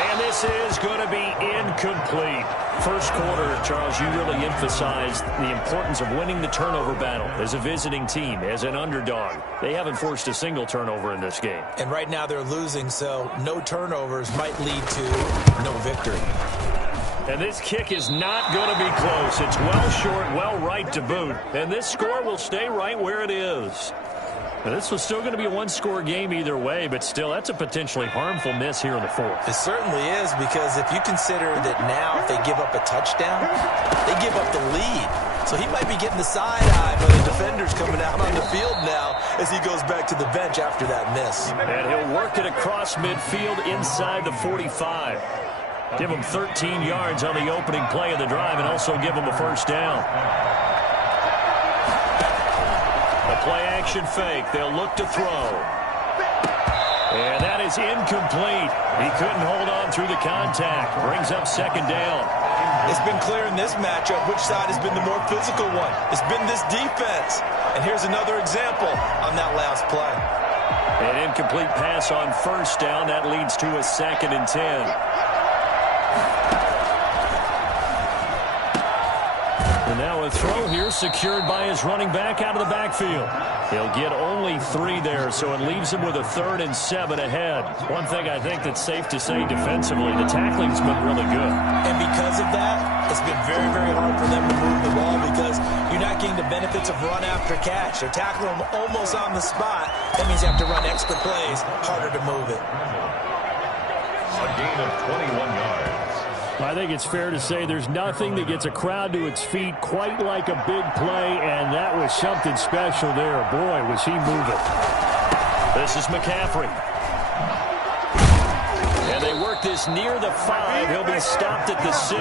And this is going to be incomplete. First quarter, Charles, you really emphasized the importance of winning the turnover battle as a visiting team, as an underdog. They haven't forced a single turnover in this game. And right now they're losing, so no turnovers might lead to no victory. And this kick is not going to be close. It's well short, well right to boot. And this score will stay right where it is. Now, this was still going to be a one-score game either way, but still, that's a potentially harmful miss here in the 4th. It certainly is, because if you consider that now if they give up a touchdown, they give up the lead. So he might be getting the side eye by the defenders coming out on the field now as he goes back to the bench after that miss. And he'll work it across midfield inside the 45. Give him 13 yards on the opening play of the drive and also give him a first down. Play-action fake. They'll look to throw. And that is incomplete. He couldn't hold on through the contact. Brings up 2nd down. It's been clear in this matchup which side has been the more physical one. It's been this defense. And here's another example on that last play. An incomplete pass on first down. That leads to a 2nd and 10. And now a throw here secured by his running back out of the backfield. He'll get only 3 there, so it leaves him with a 3rd and 7 ahead. One thing I think that's safe to say defensively, the tackling's been really good. And because of that, it's been very, very hard for them to move the ball because you're not getting the benefits of run after catch. They're tackling them almost on the spot. That means you have to run extra plays, harder to move it. A gain of 21 yards. I think it's fair to say there's nothing that gets a crowd to its feet quite like a big play, and that was something special there. Boy, was he moving. This is McCaffrey. And they work this near the 5. He'll be stopped at the 6.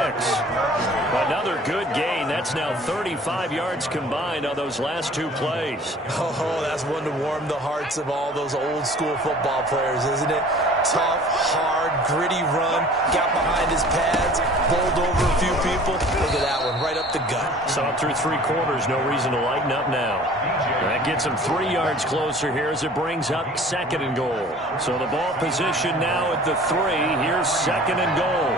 Another good gain. That's now 35 yards combined on those last 2 plays. Oh, that's one to warm the hearts of all those old-school football players, isn't it? Tough, hard, gritty run. Got behind his pads, bowled over a few people. Look at that one, right up the gut. Saw it through 3 quarters. No reason to lighten up now. That gets him 3 yards closer here as it brings up 2nd and goal. So the ball position now at the 3. Here's 2nd and goal.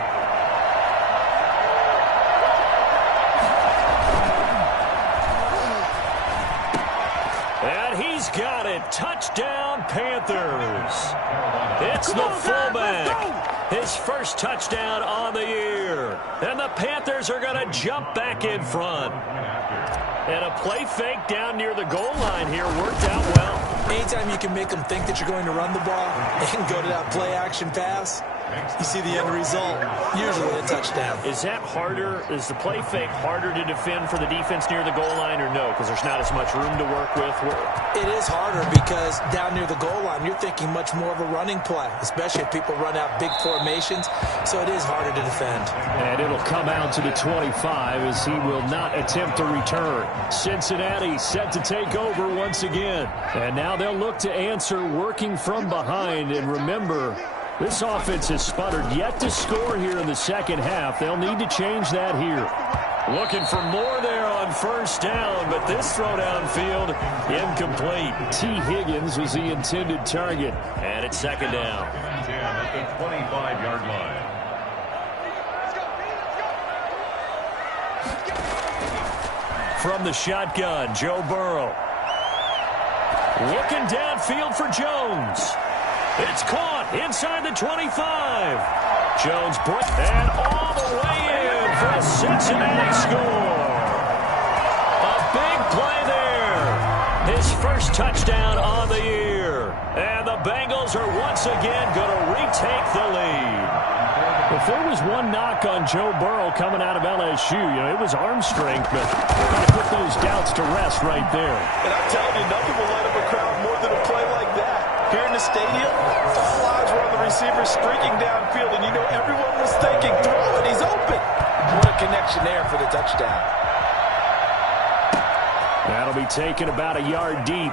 And he's got it. Touchdown, Panthers. It's the fullback. His first touchdown on the year. And the Panthers are going to jump back in front. And a play fake down near the goal line here worked out well. Anytime you can make them think that you're going to run the ball and go to that play-action pass, you see the end result, usually a touchdown. Is that harder? Is the play fake harder to defend for the defense near the goal line or no? Because there's not as much room to work with? It is harder because down near the goal line, you're thinking much more of a running play, especially if people run out big formations. So it is harder to defend. And it'll come out to the 25 as he will not attempt to return. Cincinnati set to take over once again. And now they'll look to answer working from behind. And remember, this offense has sputtered yet to score here in the second half. They'll need to change that here. Looking for more there on first down, but this throw downfield incomplete. T. Higgins was the intended target. And it's 2nd down. At the 25-yard line. From the shotgun, Joe Burrow. Looking downfield for Jones. It's caught inside the 25. Jones and all the way in for a Cincinnati score. A big play there. His first touchdown on the year. And the Bengals are once again going to retake the lead. If there was one knock on Joe Burrow coming out of LSU, it was arm strength, but got to put those doubts to rest right there. And I'm telling you, nothing will light up a crowd more than a play like that. Here in the stadium, all eyes were on the receiver streaking downfield, and everyone was thinking, throw it, he's open. What a connection there for the touchdown. That'll be taken about a yard deep.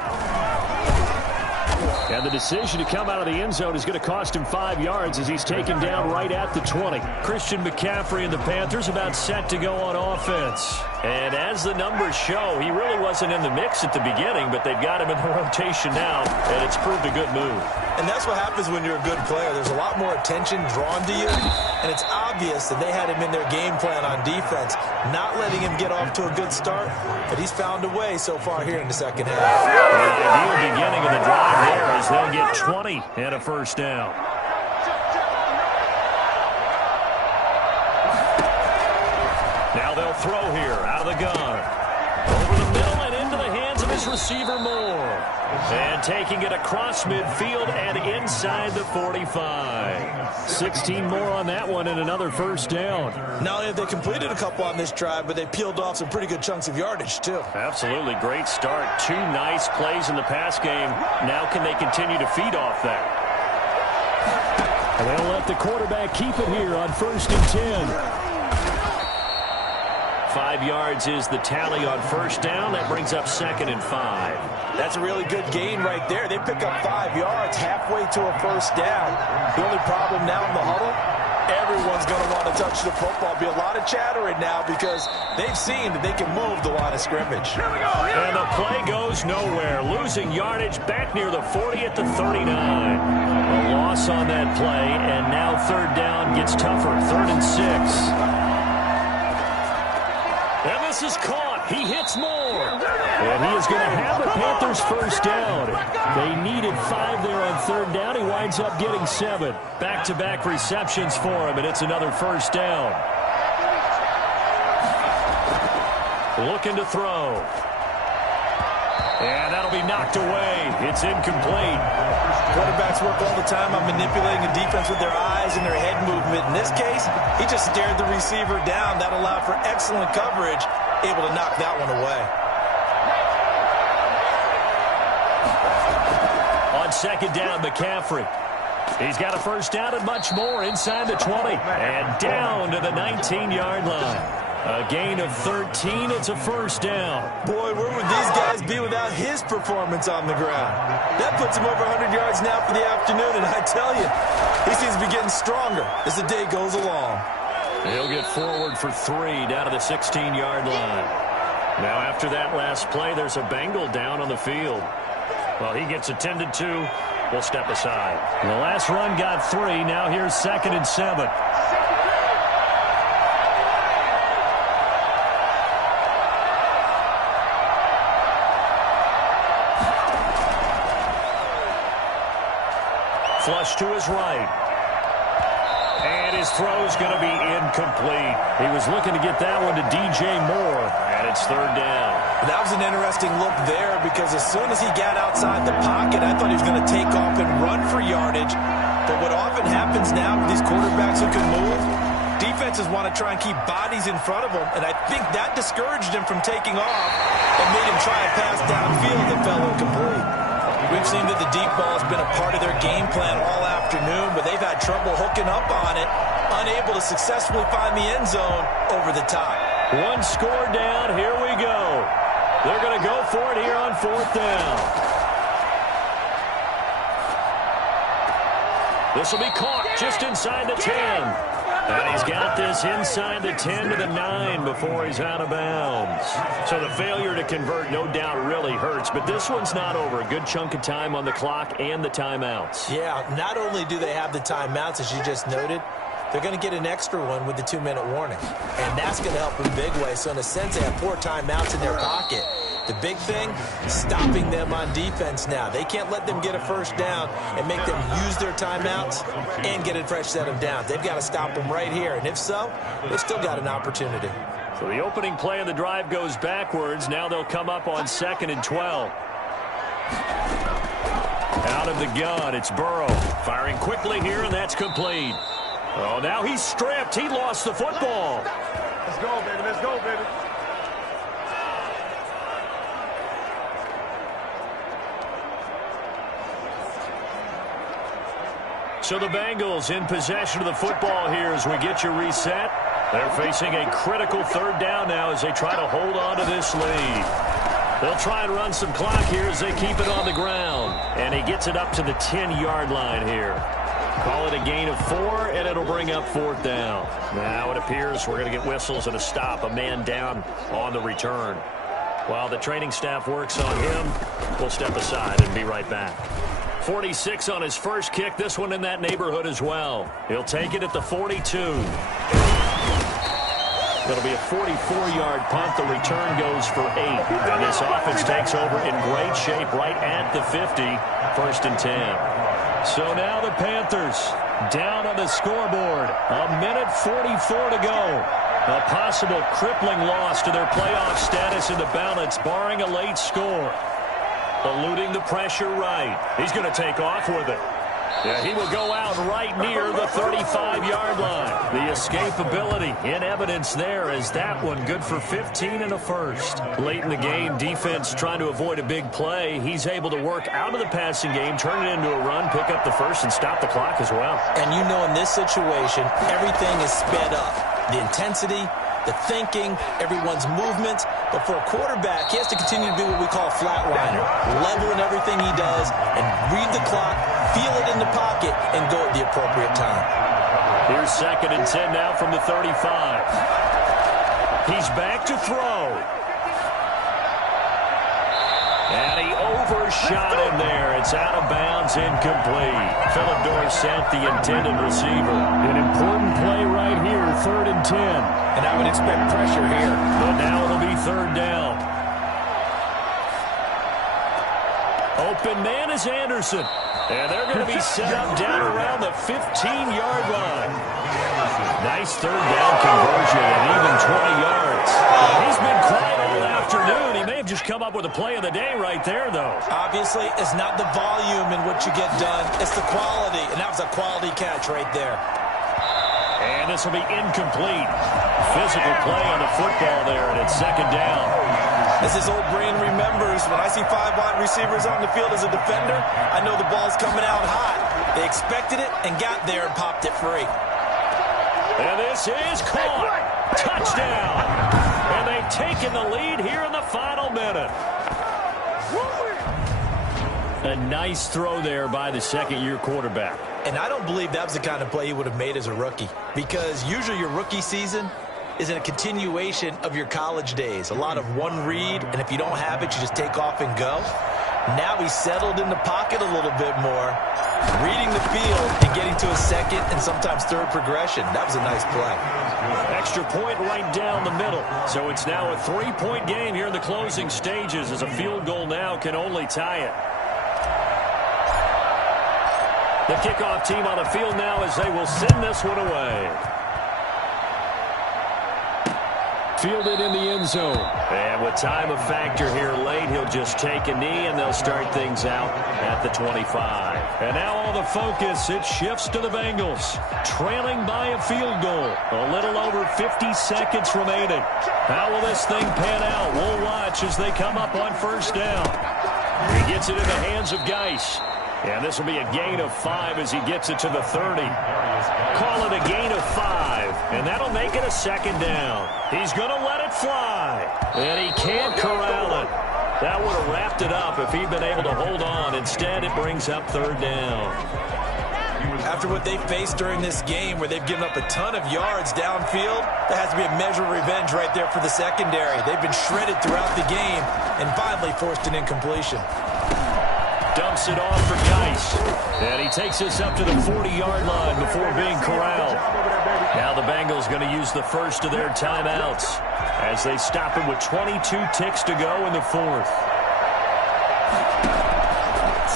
And the decision to come out of the end zone is going to cost him 5 yards as he's taken down right at the 20. Christian McCaffrey and the Panthers about set to go on offense. And as the numbers show, he really wasn't in the mix at the beginning, but they've got him in the rotation now, and it's proved a good move. And that's what happens when you're a good player. There's a lot more attention drawn to you, and it's obvious that they had him in their game plan on defense, not letting him get off to a good start, but he's found a way so far here in the second half. The ideal beginning of the drive there is they'll get 20 and a first down. Now they'll throw here out of the gun. Over the middle and into the hands of his receiver Moore. And taking it across midfield and inside the 45. 16 more on that one and another first down. Not only have they completed a couple on this drive, but they peeled off some pretty good chunks of yardage, too. Absolutely. Great start. 2 nice plays in the pass game. Now can they continue to feed off that? And they'll let the quarterback keep it here on 1st and 10. 5 yards is the tally on first down. That brings up 2nd and 5. That's a really good gain right there. They pick up 5 yards halfway to a first down. The only problem now in the huddle, everyone's going to want to touch the football. Be a lot of chattering now because they've seen that they can move the line of scrimmage. And the play goes nowhere. Losing yardage back near the 40 at the 39. A loss on that play, and now 3rd down gets tougher. 3rd and 6. And this is caught. He hits Moore. And he is going to have the Panthers first down. They needed 5 there on 3rd down. He winds up getting 7. Back-to-back receptions for him, and it's another first down. Looking to throw. And that'll be knocked away. It's incomplete. Quarterbacks work all the time on manipulating the defense with their eyes and their head movement. In this case, he just stared the receiver down. That allowed for excellent coverage, able to knock that one away. On 2nd down, McCaffrey. He's got a first down and much more inside the 20. And down to the 19-yard line. A gain of 13. It's a first down. Boy, where would these guys be without his performance on the ground? That puts him over 100 yards now for the afternoon, and I tell you, he seems to be getting stronger as the day goes along. He'll get forward for 3 down to the 16-yard line. Now after that last play, there's a Bengal down on the field. Well, he gets attended to. We'll step aside. The last run got 3. Now here's 2nd and 7. Flush to his right. And his throw's going to be incomplete. He was looking to get that one to DJ Moore, and it's 3rd down. That was an interesting look there because as soon as he got outside the pocket, I thought he was going to take off and run for yardage. But what often happens now with these quarterbacks who can move, defenses want to try and keep bodies in front of them, and I think that discouraged him from taking off and made him try a pass downfield that fell incomplete. We've seen that the deep ball has been a part of their game plan all afternoon, but they've had trouble hooking up on it, unable to successfully find the end zone over the top. 1 score down. Here we go. They're going to go for it here on 4th down. This will be caught just inside the 10. And he's got this inside the 10 to the 9 before he's out of bounds. So the failure to convert no doubt really hurts, but this one's not over. A good chunk of time on the clock and the timeouts. Yeah, not only do they have the timeouts, as you just noted, they're going to get an extra one with the 2-minute warning. And that's going to help in a big way. So in a sense, they have 4 timeouts in their pocket. The big thing, stopping them on defense now. They can't let them get a first down and make them use their timeouts and get a fresh set of downs. They've got to stop them right here. And if so, they've still got an opportunity. So the opening play of the drive goes backwards. Now they'll come up on 2nd and 12. Out of the gun, it's Burrow. Firing quickly here, and that's complete. Oh, now he's stripped. He lost the football. Let's go, baby. Let's go, baby. So the Bengals in possession of the football here as we get you reset. They're facing a critical 3rd down now as they try to hold on to this lead. They'll try and run some clock here as they keep it on the ground. And he gets it up to the 10-yard line here. Call it a gain of 4, and it'll bring up 4th down. Now it appears we're going to get whistles and a stop. A man down on the return. While the training staff works on him, we'll step aside and be right back. 46 on his first kick. This one in that neighborhood as well. He'll take it at the 42. It'll be a 44-yard punt. The return goes for 8. And this offense takes over in great shape right at the 50. 1st and 10. So now the Panthers down on the scoreboard. 1:44 to go. A possible crippling loss to their playoff status in the balance, barring a late score. Eluding the pressure right. He's going to take off with it. Yeah, he will go out right near the 35-yard line. The escapability in evidence there as that one good for 15 and a first. Late in the game, defense trying to avoid a big play. He's able to work out of the passing game, turn it into a run, pick up the first, and stop the clock as well. And you know in this situation, everything is sped up. The intensity, the thinking, everyone's movement. But for a quarterback, he has to continue to be what we call a flatliner. Level in everything he does and read the clock, feel it in the pocket, and go at the appropriate time. Here's 2nd and 10 now from the 35. He's back to throw. And he overshot him there. It's out of bounds, incomplete. Philip Dorsett, the intended receiver. An important play right here, 3rd and 10. And I would expect pressure here. But now it'll be 3rd down. Open man is Anderson. And they're going to be set up down around the 15-yard line. Nice 3rd down conversion and even 20 yards. He's been quiet all afternoon. He may have just come up with a play of the day right there, though. Obviously, it's not the volume in what you get done. It's the quality, and that was a quality catch right there. And this will be incomplete. Physical play on the football there, and it's 2nd down. As his old brain remembers, when I see 5 wide receivers on the field as a defender, I know the ball's coming out hot. They expected it and got there and popped it free. And this is caught. Touchdown. And they've taken the lead here in the final minute. A nice throw there by the second-year quarterback. And I don't believe that was the kind of play he would have made as a rookie, because usually your rookie season is a continuation of your college days. A lot of one read, and if you don't have it, you just take off and go. Now he's settled in the pocket a little bit more, reading the field and getting to a second and sometimes third progression. That was a nice play. Extra point right down the middle. So it's now a 3-point game here in the closing stages, as a field goal now can only tie it. The kickoff team on the field now as they will send this one away. Fielded in the end zone. And with time a factor here late, he'll just take a knee and they'll start things out at the 25. And now all the focus, it shifts to the Bengals, trailing by a field goal. A little over 50 seconds remaining. How will this thing pan out? We'll watch as they come up on first down. He gets it in the hands of Geis. And this will be a gain of 5 as he gets it to the 30. Call it a gain of 5, and that'll make it a second down. He's going to let it fly, and he can't corral it. That would have wrapped it up if he'd been able to hold on. Instead, it brings up third down. After what they faced during this game, where they've given up a ton of yards downfield, that has to be a measure of revenge right there for the secondary. They've been shredded throughout the game and finally forced an incompletion. Dumps it off for Geis. And he takes us up to the 40-yard line before being corralled. Now the Bengals going to use the first of their timeouts as they stop him with 22 ticks to go in the fourth.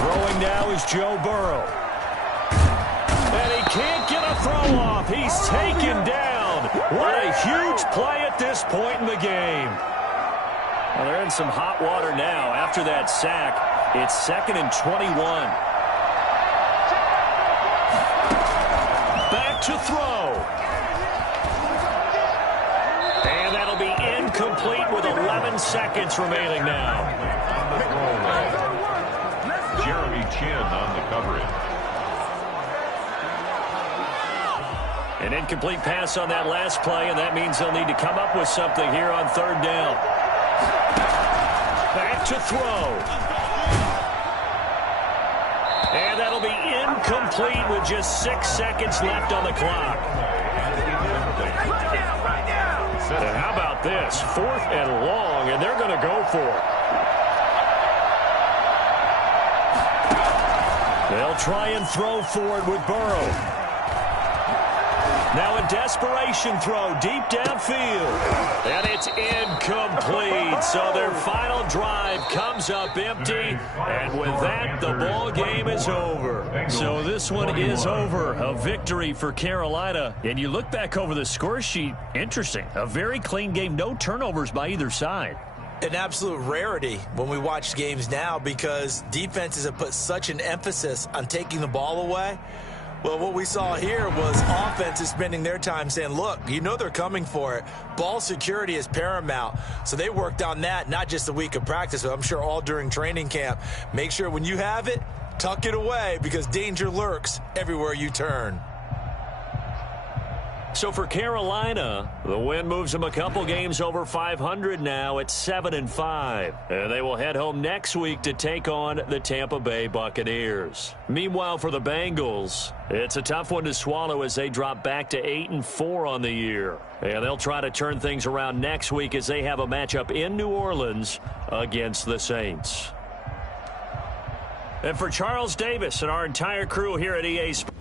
Throwing now is Joe Burrow. And he can't get a throw off. He's taken down. What a huge play at this point in the game. Well, they're in some hot water now after that sack. It's 2nd and 21. Back to throw. And that'll be incomplete with 11 seconds remaining now. Jeremy Chin on the coverage. An incomplete pass on that last play, and that means they'll need to come up with something here on third down. Back to throw. And that'll be incomplete with just 6 seconds left on the clock. And how about this? 4th and long, and they're going to go for it. They'll try and throw forward with Burrow. Now a desperation throw deep downfield. And it's incomplete. So their final drive comes up empty. And with that, the ball game is over. So this one is over. A victory for Carolina. And you look back over the score sheet. Interesting. A very clean game. No turnovers by either side. An absolute rarity when we watch games now, because defenses have put such an emphasis on taking the ball away. Well, what we saw here was offenses spending their time saying, look, you know they're coming for it. Ball security is paramount. So they worked on that, not just a week of practice, but I'm sure all during training camp. Make sure when you have it, tuck it away, because danger lurks everywhere you turn. So for Carolina, the win moves them a couple games over 500 now at 7-5. And they will head home next week to take on the Tampa Bay Buccaneers. Meanwhile, for the Bengals, it's a tough one to swallow as they drop back to 8-4 on the year. And they'll try to turn things around next week as they have a matchup in New Orleans against the Saints. And for Charles Davis and our entire crew here at EA Sports,